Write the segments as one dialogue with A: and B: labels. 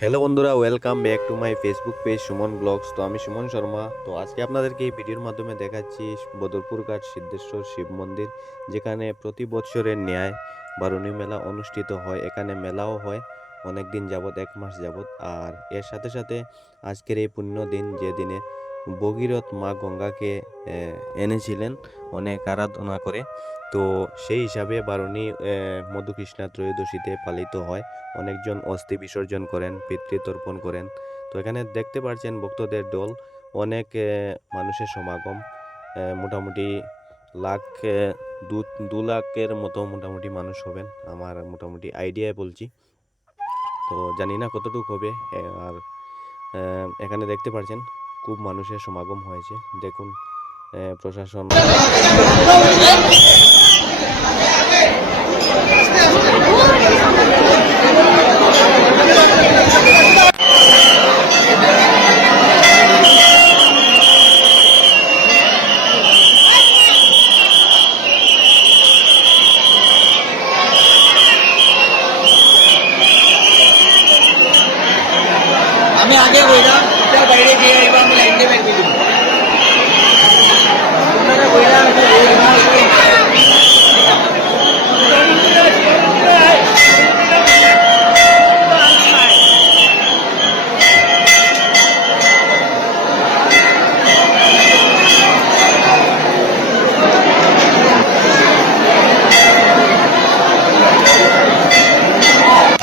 A: Hello বন্ধুরা welcome back to my Facebook page Suman blogs তো আমি সুমন শর্মা তো আজকে আপনাদেরকে এই ভিডিওর মাধ্যমে দেখাচ্ছি বদরপুর ঘাট সিদ্ধেশ্বর শিব মন্দির, যেখানে প্রতি বছরের ন্যায় বারুণী মেলা অনুষ্ঠিত হয়। এখানে মেলাও হয় অনেক দিন যাবৎ, এক মাস যাবৎ। আর এর সাথে সাথে আজকের এই পুণ্য দিন, যে দিনে ভগীরথ মা গঙ্গাকে এনেছিলেন, অনেক আরাধনা করে। তো সেই হিসাবে বারুণী মধুকৃষ্ণা ত্রয়োদশীতে পালিত হয়। অনেকজন অস্থি বিসর্জন করেন, পিতৃতর্পণ করেন। তো এখানে দেখতে পাচ্ছেন ভক্তদের দল, অনেক মানুষের সমাগম। মোটামুটি লাখ দু দু লাখের মতো মোটামুটি মানুষ হবেন, আমার মোটামুটি আইডিয়ায় বলছি। তো জানি না কতটুকু হবে আর এখানে দেখতে পাচ্ছেন খুব মানুষের সমাগম হয়েছে, দেখুন। প্রশাসন।
B: আমি আগে কইলাম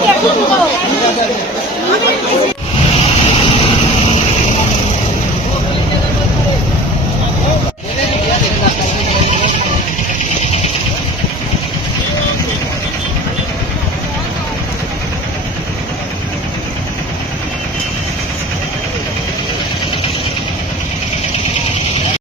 C: 一点儿都不这个